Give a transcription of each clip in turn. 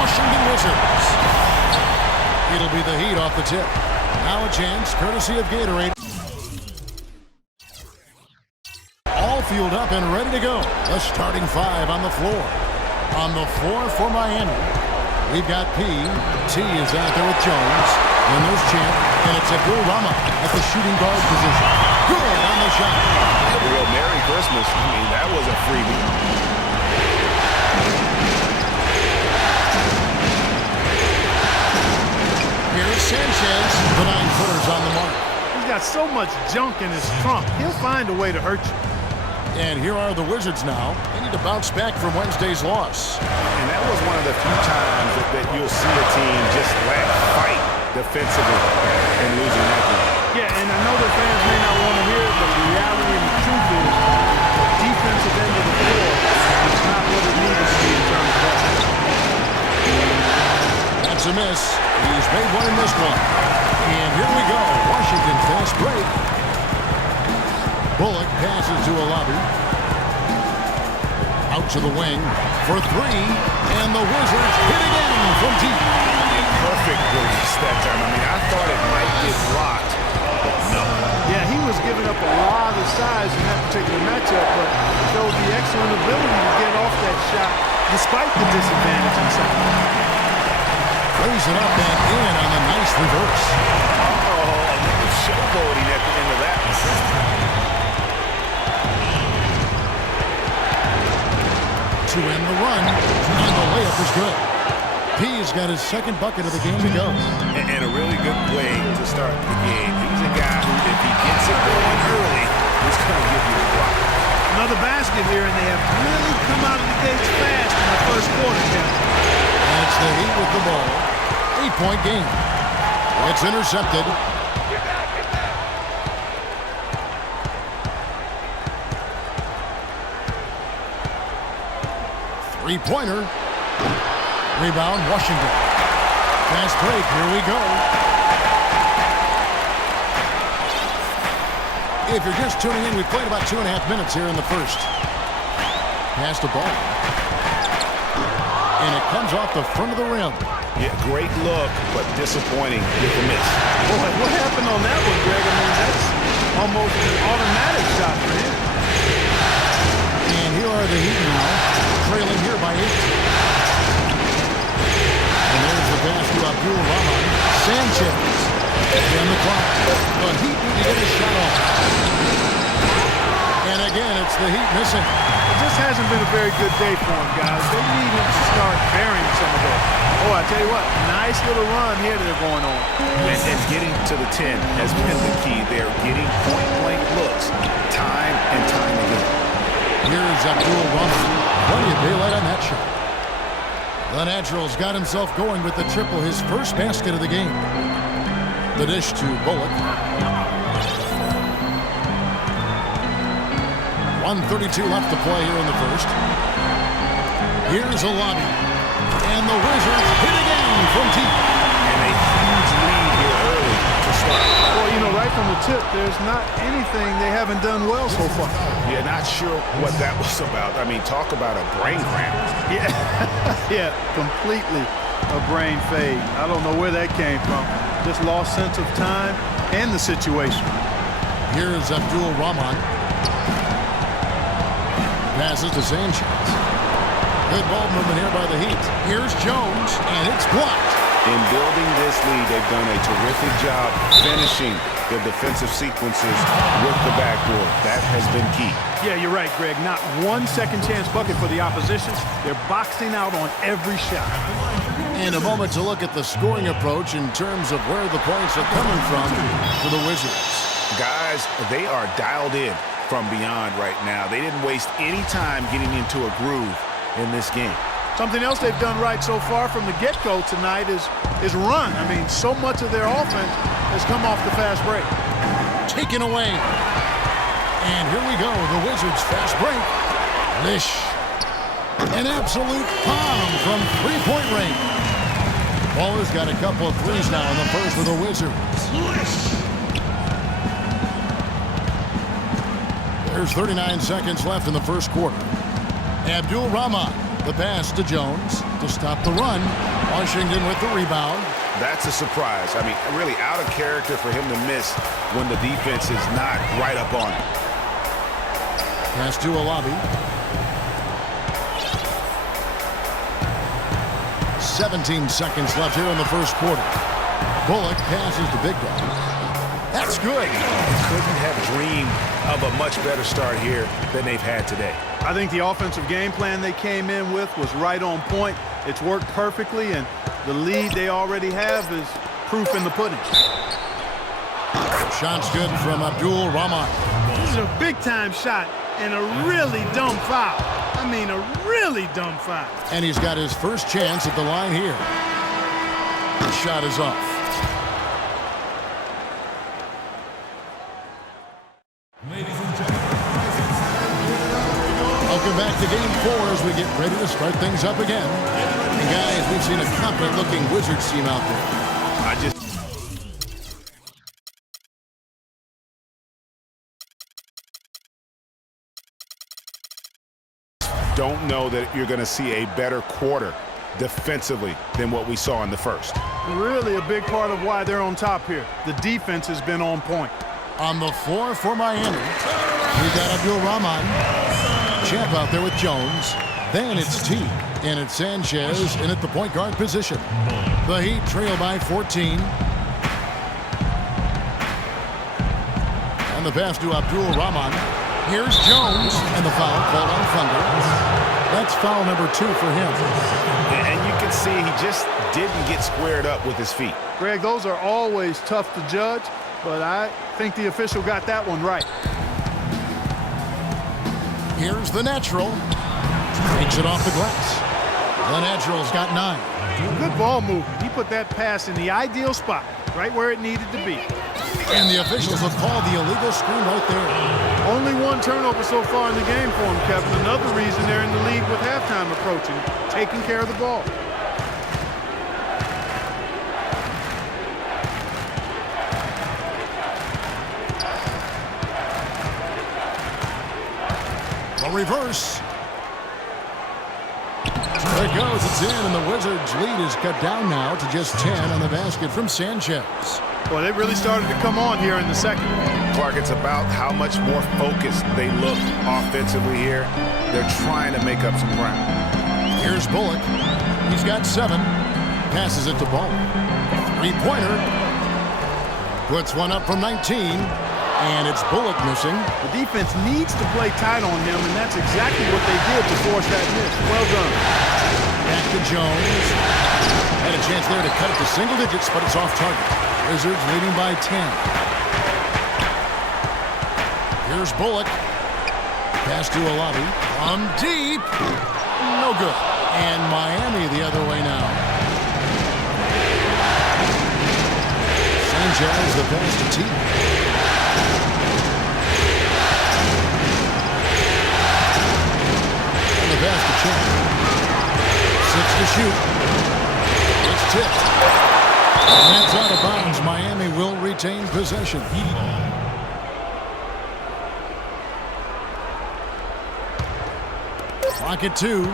Washington Wizards. It'll be the Heat off the tip. Now a chance, courtesy of Gatorade. All fueled up and ready to go. The starting five on the floor. On the floor for Miami, we've got P. T is out there with Jones. Then there's Champ, and it's Abdul Rama at the shooting guard position. Good on the shot. Well, Merry Christmas. I mean, that was a freebie. Here's Sanchez. The 9-footers on the mark. He's got so much junk in his trunk. He'll find a way to hurt you. And here are the Wizards now. They need to bounce back from Wednesday's loss. And that was one of the few times that you'll see a team just let fight defensively and losing that game. Yeah, and I know the fans may not want to hear it, but the reality and the truth is the defensive end of the floor is not what it needs to be in terms of that. That's a miss. He's made one in this one. And here we go. Washington fast break. Bullock passes to Alabi. Out to the wing for three. And the Wizards hit again from deep. Perfect release that time. I mean, I thought it might get blocked, but no. Yeah, he was giving up a lot of size in that particular matchup, but showed the excellent ability to get off that shot despite the disadvantage inside. Plays it up and in on the nice reverse. Oh, a little showboating at the end of that. To end the run, and the layup is good. P's got his second bucket of the game to go. And a really good way to start the game. He's a guy who, if he gets it going early, he's going to give you the block. Another basket here, and they have really come out of the gates fast in the first quarter, Kevin. That's the Heat with the ball. 8-point game. It's intercepted. Three-pointer. Rebound, Washington. Fast break, here we go. If you're just tuning in, we played about 2.5 minutes here in the first. Pass the ball. And it comes off the front of the rim. Yeah, great look, but disappointing with the miss. Boy, what happened on that one, Greg? I mean, that's almost an automatic shot for him. And here are the Heat now, trailing here by 8. And there's the pass to Abdul Rahman. Sanchez. And the clock. The Heat need to get a shot off. And again, it's the Heat missing. It just hasn't been a very good day for him, guys. They need him to start burying some of that. Oh, I tell you what, nice little run here that they're going on. And getting to the 10 has been the key. They're getting point-blank looks time and time again. Here's Abdul Rahman. Plenty of daylight on that shot. The Naturals got himself going with the triple, his first basket of the game. The dish to Bullock. 1:32 left to play here in the first. Here's Alabi. And the Wizards hit again from deep. And a huge lead here early to start. Well, you know, right from the tip, there's not anything they haven't done well so far. Yeah, not sure what that was about. I mean, talk about a brain cramp. Yeah, yeah, completely a brain fade. I don't know where that came from. Just lost sense of time and the situation. Here's Abdul Rahman. Passes to Sanchez. Good ball movement here by the Heat. Here's Jones, and it's blocked. In building this lead, they've done a terrific job finishing their defensive sequences with the backboard. That has been key. Yeah, you're right, Greg. Not one second chance bucket for the opposition. They're boxing out on every shot. And a moment to look at the scoring approach in terms of where the points are coming from for the Wizards. Guys, they are dialed in from beyond right now. They didn't waste any time getting into a groove in this game. Something else they've done right so far from the get-go tonight is run. I mean, so much of their offense has come off the fast break. Taken away. And here we go, the Wizards fast break. Lish. An absolute bomb from three-point range. Baller's got a couple of threes now in the first for the Wizards. There's 39 seconds left in the first quarter. Abdul Rahman The pass to Jones to stop the run. Washington with the rebound. That's a surprise. I mean, really out of character for him to miss when the defense is not right up on him. Pass to Olabi. 17 seconds left here in the first quarter. Bullock passes to Big Dog. That's good. Couldn't have dreamed of a much better start here than they've had today. I think the offensive game plan they came in with was right on point. It's worked perfectly, and the lead they already have is proof in the pudding. Shot's good from Abdul Rahman. This is a big-time shot and a really dumb foul. I mean, a really dumb foul. And he's got his first chance at the line here. The shot is off. Welcome back to Game 4 as we get ready to start things up again. And guys, we've seen a confident-looking Wizards team out there. I just don't know that you're going to see a better quarter defensively than what we saw in the first. Really a big part of why they're on top here. The defense has been on point. On the floor for Miami, we've got Abdul Rahman. Champ out there with Jones. Then it's T. And it's Sanchez in at the point guard position. The Heat trail by 14. And the pass to Abdul Rahman. Here's Jones, and the foul called on Thunder. That's foul number 2 for him. And you can see he just didn't get squared up with his feet. Greg, those are always tough to judge, but I think the official got that one right. Here's the natural. Takes it off the glass. The natural's got 9. Good ball movement. He put that pass in the ideal spot, right where it needed to be. And the officials have called the illegal screen right there. Only one turnover so far in the game for him, Kevin. Another reason they're in the lead with halftime approaching, taking care of the ball. A reverse. There it goes. It's in, and the Wizards' lead is cut down now to just 10 on the basket from Sanchez. Well, they really started to come on here in the second. Clark, it's about how much more focused they look offensively here. They're trying to make up some ground. Here's Bullock. He's got 7. Passes it to Ball. 3-pointer. Puts one up from 19. And it's Bullock missing. The defense needs to play tight on him, and that's exactly what they did to force that miss. Well done. Back to Jones. Had a chance there to cut it to single digits, but it's off target. Wizards leading by 10. Here's Bullock. Pass to Olabi. From deep. No good. And Miami the other way now. Sanchez the pass to T. And the pass to Champ. 6 to shoot. It's tipped. And that's out of bounds. Miami will retain possession. Clock at 2.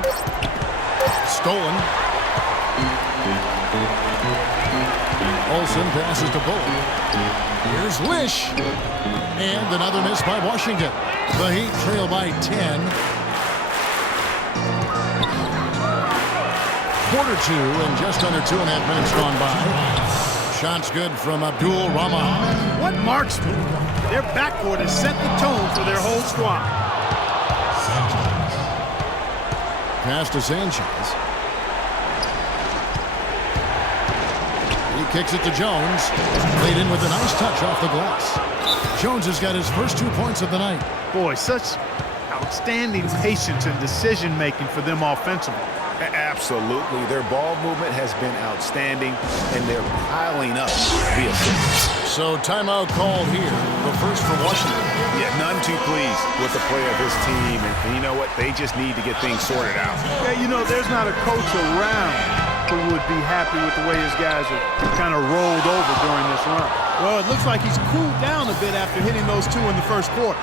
Stolen. Olsen passes to Bullock. Here's Lish. And another miss by Washington. The Heat trail by 10. Quarter 2 and just under 2.5 minutes gone by. Shot's good from Abdul Rahman. What marksman? Their backcourt has set the tone for their whole squad. Pass to Sanchez. He kicks it to Jones. Laid in with a nice touch off the glass. Jones has got his first 2 points of the night. Boy, such outstanding patience and decision-making for them offensively. Absolutely. Their ball movement has been outstanding, and they're piling up the assists. So timeout called here. The first for Washington. Yeah, none too pleased with the play of his team. And you know what? They just need to get things sorted out. Yeah, you know, there's not a coach around who would be happy with the way his guys have kind of rolled over during this run. Well, it looks like he's cooled down a bit after hitting those 2 in the first quarter.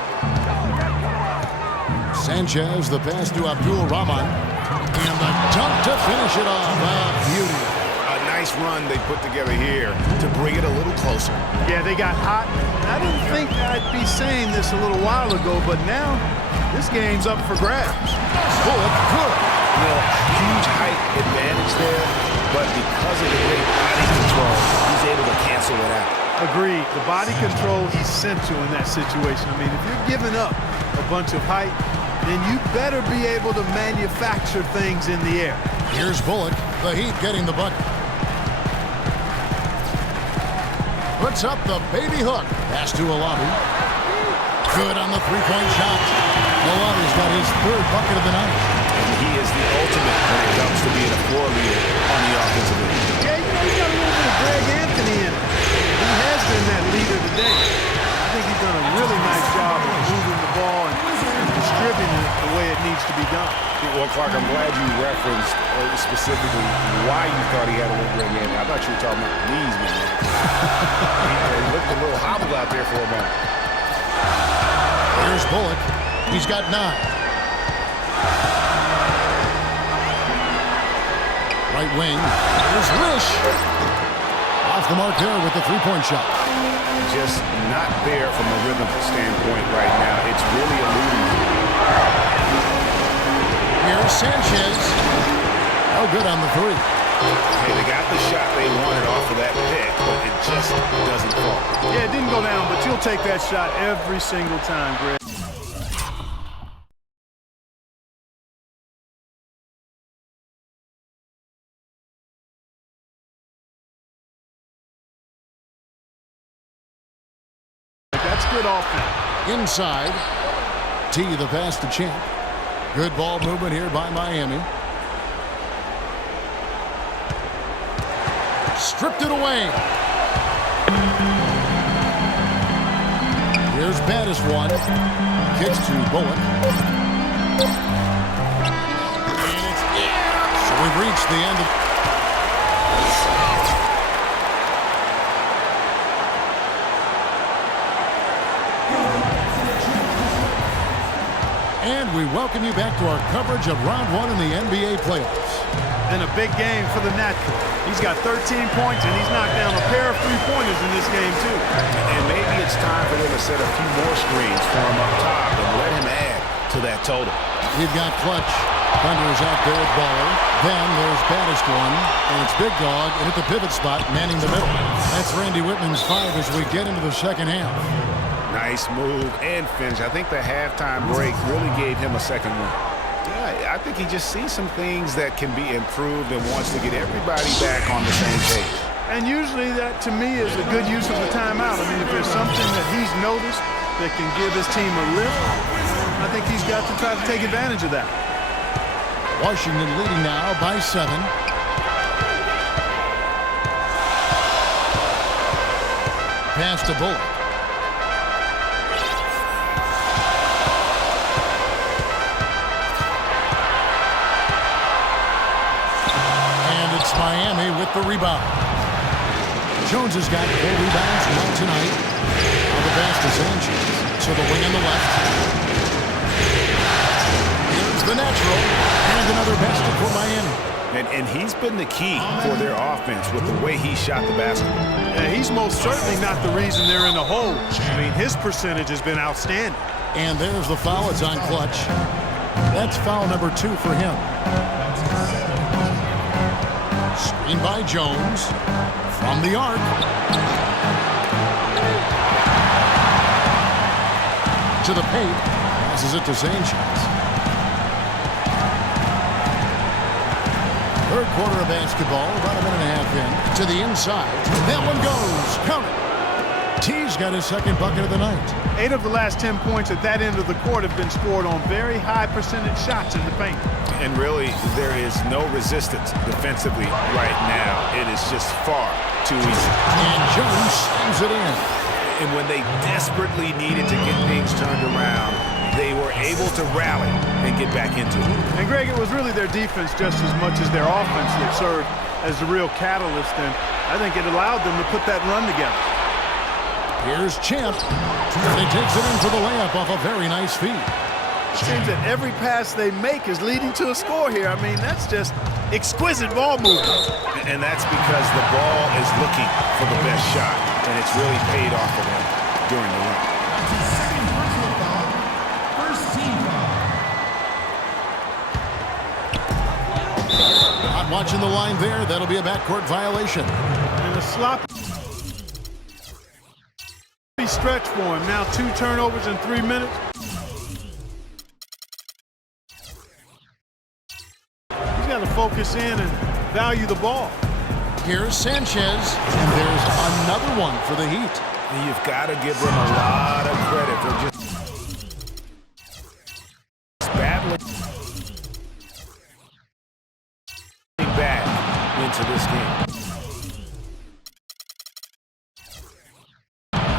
Sanchez, the pass to Abdul Rahman. And the dunk to finish it off. Beauty. A nice run they put together here to bring it a little closer. Yeah, they got hot. I didn't think I'd be saying this a little while ago, but now this game's up for grabs. Bullock good. Huge height advantage there, but because of the great body control, he's able to cancel it out. Agreed. The body control is essential in that situation. I mean, if you're giving up a bunch of height, then you better be able to manufacture things in the air. Here's Bullock. The Heat getting the bucket. Puts up the baby hook. Pass to Olabi. Good on the three-point shot. Olabi's got his third bucket of the night. And he is the ultimate when it comes to being a floor leader on the offensive end. Yeah, he's got a little bit of Greg Anthony in it. He has been that leader today. I think he's done a really nice job of moving the ball and distributing it the way it needs to be done. Well, Clark, I'm glad you referenced specifically why you thought he had a little Greg Anthony. I thought you were talking about the knees, man. He looked a little hobbled out there for a moment. Here's Bullock. He's got 9. Right wing. Here's Rish. Off the mark there with the three-point shot. Just not there from a rhythm standpoint right now. It's really eluding. Here's Sanchez. Oh, good on the three. Hey, they got the shot they wanted off of that pick, but it just doesn't fall. Yeah, it didn't go down, but you'll take that shot every single time, Greg. That's good offense. Inside. T, the pass to Champ. Good ball movement here by Miami. Stripped it away. Here's Battis one. Kicks to Bullock. And it's in. So we've reached the end of... And we welcome you back to our coverage of round 1 in the NBA playoffs. Been a big game for the Natural. He's got 13 points, and he's knocked down a pair of three-pointers in this game, too. And maybe it's time for them to set a few more screens for him up top and let him add to that total. We've got Clutch. Thunder is out there with Baller. Then there's baddest one, and it's Big Dog, and at the pivot spot, manning the middle. That's Randy Whitman's 5 as we get into the second half. Nice move and finish. I think the halftime break really gave him a second win. Yeah, I think he just sees some things that can be improved and wants to get everybody back on the same page. And usually that, to me, is a good use of the timeout. I mean, if there's something that he's noticed that can give his team a lift, I think he's got to try to take advantage of that. Washington leading now by 7. Pass to Bullock. Miami with the rebound. Jones has got 4 rebounds now tonight. Now the pass to Sanchez. So the wing on the left. Here's the Natural. And another basket for Miami. And he's been the key for their offense with the way he shot the basketball. Yeah, he's most certainly not the reason they're in the hole. I mean, his percentage has been outstanding. And there's the foul. It's on Clutch. That's foul number 2 for him. Screen by Jones from the arc. To the paint. Passes it to Sanchez. Third quarter of basketball, about a minute and a half in. To the inside. That one goes. Count it. T's got his second bucket of the night. 8 of the last 10 points at that end of the court have been scored on very high percentage shots in the paint. And really, there is no resistance defensively right now. It is just far too easy. And Jones slams it in. And when they desperately needed to get things turned around, they were able to rally and get back into it. And Greg, it was really their defense just as much as their offense that served as the real catalyst, and I think it allowed them to put that run together. Here's Champ, and he takes it in for the layup off a very nice feed. It seems that every pass they make is leading to a score here. I mean, that's just exquisite ball movement. And that's because the ball is looking for the best shot, and it's really paid off for them during the run. Not watching the line there. That'll be a backcourt violation. And a sloppy stretch for him. Now 2 turnovers in 3 minutes. He's got to focus in and value the ball. Here's Sanchez, and there's another one for the Heat. And you've got to give them a lot of credit for just battling back into this game.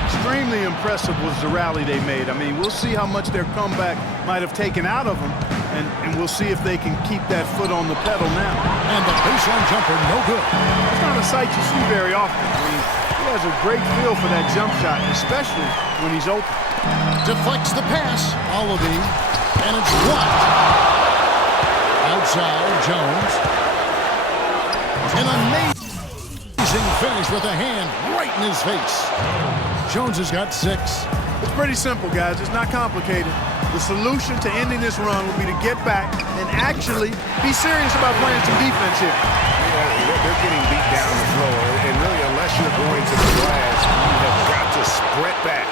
Extremely impressive was the rally they made. I mean, we'll see how much their comeback might have taken out of them, and we'll see if they can keep that foot on the pedal now. And the baseline jumper, no good. That's not a sight you see very often. I mean, he has a great feel for that jump shot, especially when he's open. Deflects the pass, Olive, and it's blocked. Outside, Jones. An amazing finish with a hand right in his face. Jones has got 6. It's pretty simple, guys. It's not complicated. The solution to ending this run would be to get back and actually be serious about playing some defense here. They're getting beat down the floor, and really, unless you're going to the glass, you have got to sprint back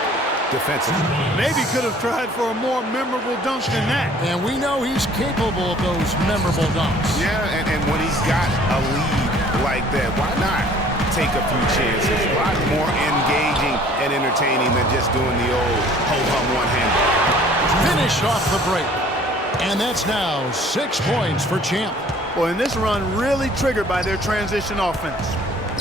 defensively. Maybe could have tried for a more memorable dunk than that. And we know he's capable of those memorable dunks. Yeah, and when he's got a lead like that, why not take a few chances? A lot more engaging and entertaining than just doing the old ho-hum one-hander. Finished off the break. And that's now 6 points for Champ. Well, and this run really triggered by their transition offense.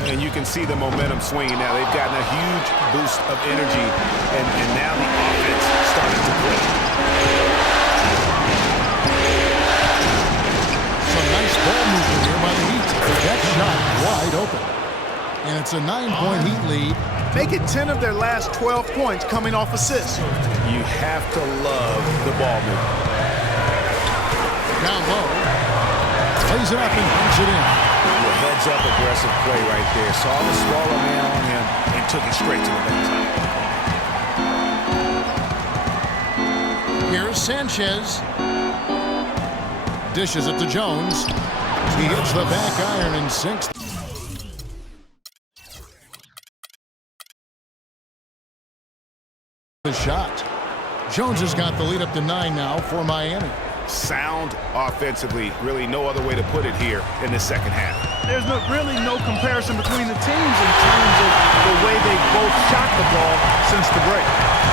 And you can see the momentum swinging now. They've gotten a huge boost of energy, and now the offense starting to click. Some nice ball movement here by the Heat. That shot wide open. And it's a 9-point Heat lead. Make it 10 of their last 12 points coming off assists. You have to love the ball movement. Down low. Plays it up and punch it in. Your heads-up aggressive play right there. Saw the smaller man on him and took it straight to the basket. Here's Sanchez. Dishes it to Jones. He hits the back iron and sinks the shot. Jones has got the lead up to 9 now for Miami. Sound offensively, really no other way to put it here in the second half. There's really no comparison between the teams in terms of the way they both shot the ball since the break.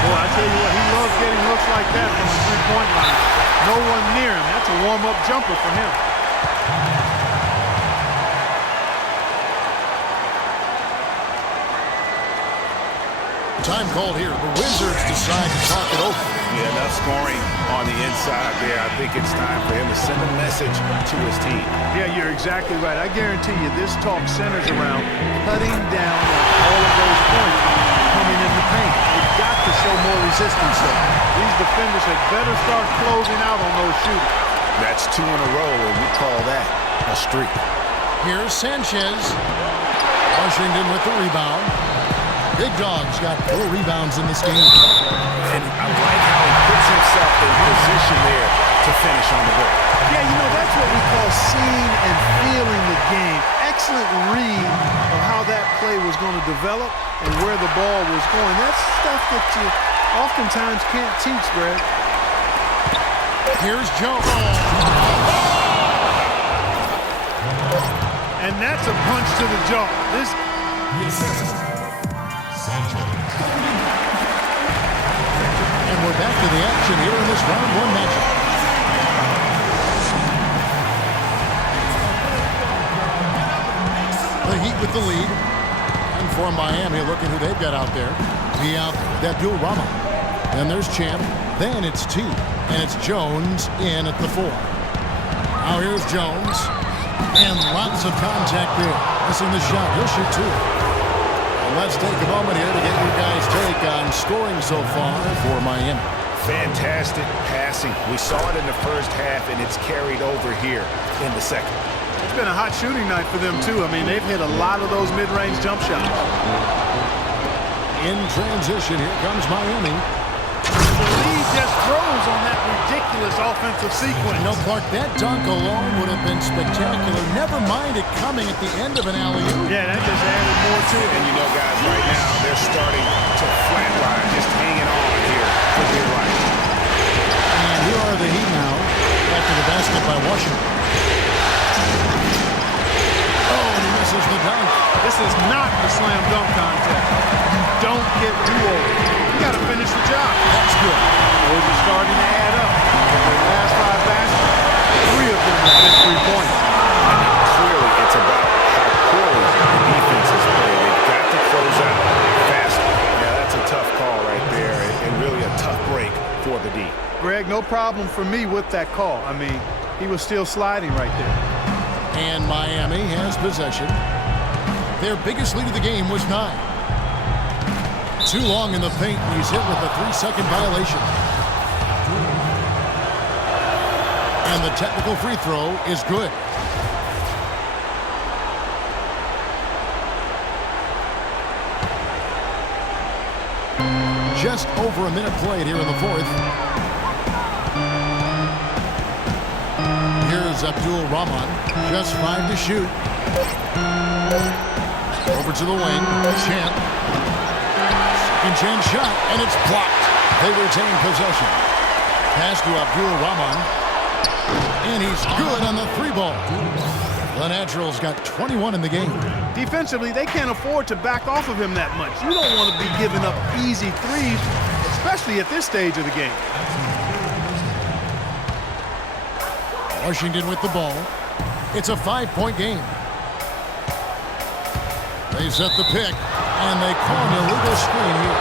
Well, I tell you what, he loves getting looks like that from the three-point line. No one near him. That's a warm-up jumper for him. Time called here. The Wizards decide to talk it over. Yeah, enough scoring on the inside there. I think it's time for him to send a message to his team. Yeah, you're exactly right. I guarantee you this talk centers around cutting down on all of those points coming in the paint. They've got to show more resistance there. These defenders had better start closing out on those shooters. That's 2 in a row, and we call that a streak. Here's Sanchez. Washington with the rebound. Big Dog's got 4 rebounds in this game. And I like how he puts himself in position there to finish on the board. Yeah, you know, that's what we call seeing and feeling the game. Excellent read of how that play was going to develop and where the ball was going. That's stuff that you oftentimes can't teach, Greg. Here's Jones. And that's a punch to the jaw. And we're back to the action here in this round 1 matchup. The Heat with the lead. And for Miami, look at who they've got out there. Diop, Abdul-Rahman. Then there's Champ. Then it's T. And it's Jones in at the 4. Now here's Jones. And lots of contact there. Missing the shot. He'll shoot 2. And let's take a moment here to get your guys' take on scoring so far for Miami. Fantastic passing. We saw it in the first half, and it's carried over here in the second. It's been a hot shooting night for them, too. I mean, they've hit a lot of those mid-range jump shots. In transition, here comes Miami. The lead just froze on that ridiculous offensive sequence. No, Clark, that dunk alone would have been spectacular. Never mind it coming at the end of an alley-oop. Yeah, that just added more to it. And you know, guys, right now, they're starting to flatline, just hanging on here for dear life. And here are the Heat now, after the basket by Washington. Oh, and he misses the dunk. This is not a slam dunk contest. You don't get do-over. You got to finish the job. That's good. Those are starting to add up. The last 5 baskets, 3 of them have been three-pointers. Clearly, it's about how poorly the defense is playing. They've got to close out faster. Yeah, that's a tough call right there, and really a tough break for the D. Greg, no problem for me with that call. I mean, he was still sliding right there. And Miami has possession. Their biggest lead of the game was 9. Too long in the paint, and he's hit with a 3-second violation. And the technical free throw is good. Just over a minute played here in the fourth. Here's Abdul Rahman, just 5 to shoot. Over to the wing, Champ. Second chance shot, and it's blocked. They retain possession. Pass to Abdul Rahman, and he's good on the 3-ball. The Naturals got 21 in the game. Defensively, they can't afford to back off of him that much. You don't want to be giving up easy threes, especially at this stage of the game. Washington with the ball. It's a 5-point game. They set the pick, and they call an illegal screen here.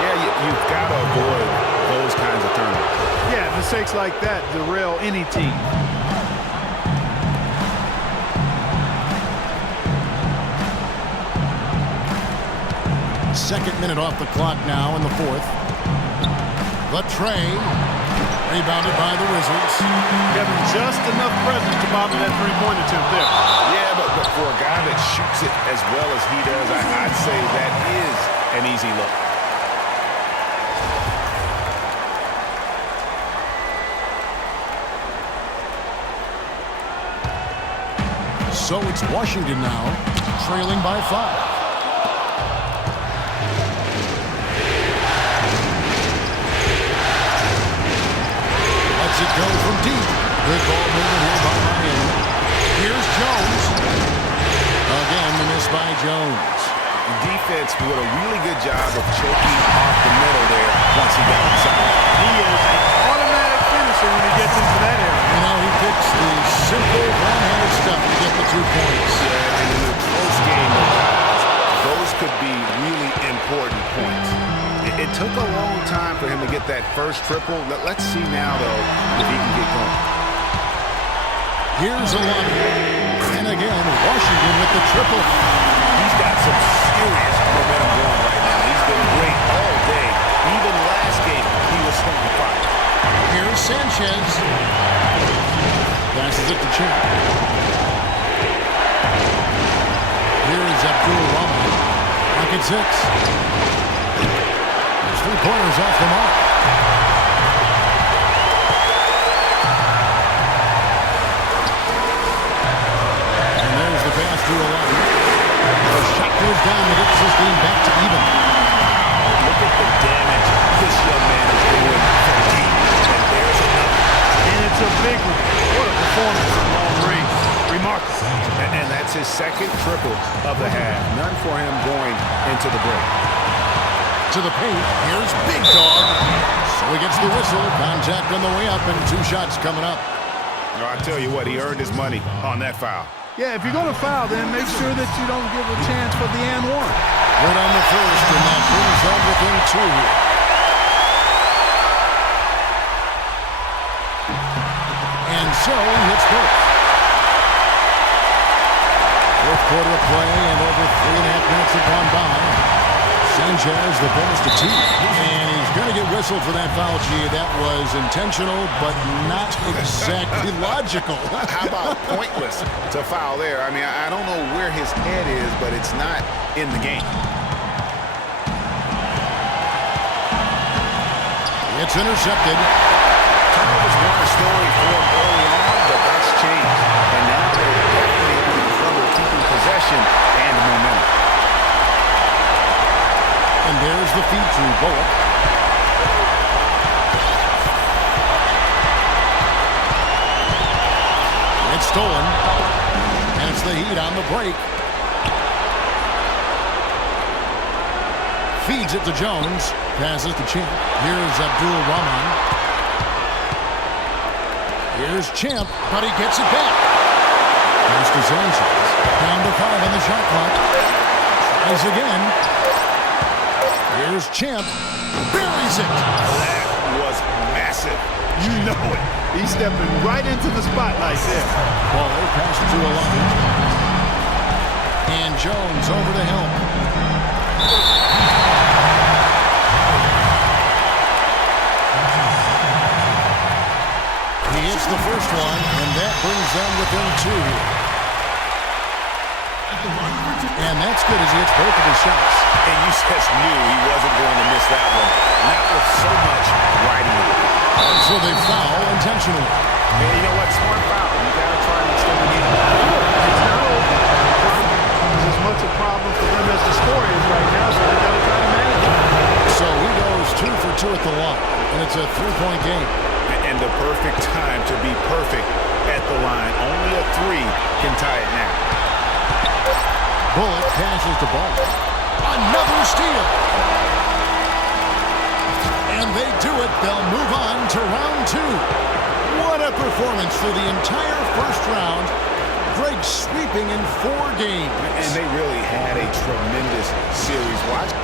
Yeah, you've got to avoid those kinds of turnovers. Yeah, mistakes like that derail any team. Second minute off the clock now in the fourth. The tray, rebounded by the Wizards. Having just enough presence to bother that three-point attempt there. Yeah, but for a guy that shoots it as well as he does, I'd say that is an easy look. So it's Washington now, trailing by 5. Lets it go from deep. Good ball movement here by Miami. Here's Jones. Again, the miss by Jones. The defense did a really good job of choking off the middle there once he got inside. He is an automatic finisher when he gets into that area. You know, he picks the simple one-handed stuff to get the 2 points. Yeah, and in a close game, guys, those could be really important points. It took a long time for him to get that first triple. Let's see now, though, if he can get going. Here's Alani. And again, Washington with the triple. He's got some serious momentum going right now. He's been great all day. Even last game, he was starting fire. Here's Sanchez. Passes it to Champ. Here's Abdul Rahman. Back at 6. There's 3-pointers off the mark. And there's the pass to Alani. The shot goes down and gets this game back to even. Look at the damage this young man is doing from deep. And there's another. And it's a big one. What a performance from long range. Remarkable. And that's his second triple of the half. None for him going into the break. To the paint. Here's Big Dog. So he gets the whistle. Contact on the way up and 2 shots coming up. I tell you what, he earned his money on that foul. Yeah, if you're going to foul, then make sure that you don't give a chance for the and one. Good on the first, and that brings them within 2 here. And so he hits both. Fourth quarter of play, and over 3.5 minutes have gone by. Sanchez, the pass to T, and he's going to get whistled for that foul, G. That was intentional, but not exactly logical. How about pointless to foul there? I mean, I don't know where his head is, but it's not in the game. It's intercepted. Turnovers were a story for him early on, but that's changed. And now they're definitely having trouble keeping possession and momentum. And there's the feed through Bullock. It's stolen. And it's the Heat on the break. Feeds it to Jones. Passes to Champ. Here's Abdul-Rahman. Here's Champ, but he gets it back. Pass to Sanchez. Down to 5 on the shot clock. Tries again. Here's Champ. Buries it. That was massive. You know it. He's stepping right into the spotlight there. Waller passes to Olave. And Jones over to help. He hits the first one, and that brings them within 2 here. And that's good as he hits both of his shots. And you just knew he wasn't going to miss that one. Not with so much riding on it. So they foul intentionally. And you know what? Smart foul. You got to try and extend the game. It's not over. It's as much a problem for them as the score is right now, so they got to try to manage it. So he goes 2 for 2 at the line, and it's a 3-point game. And the perfect time to be perfect at the line. Only a 3 can tie it now. Bullock passes the ball. Another steal. And they do it. They'll move on to round 2. What a performance for the entire first round. Greg sweeping in 4 games. And they really had a tremendous series. Watch.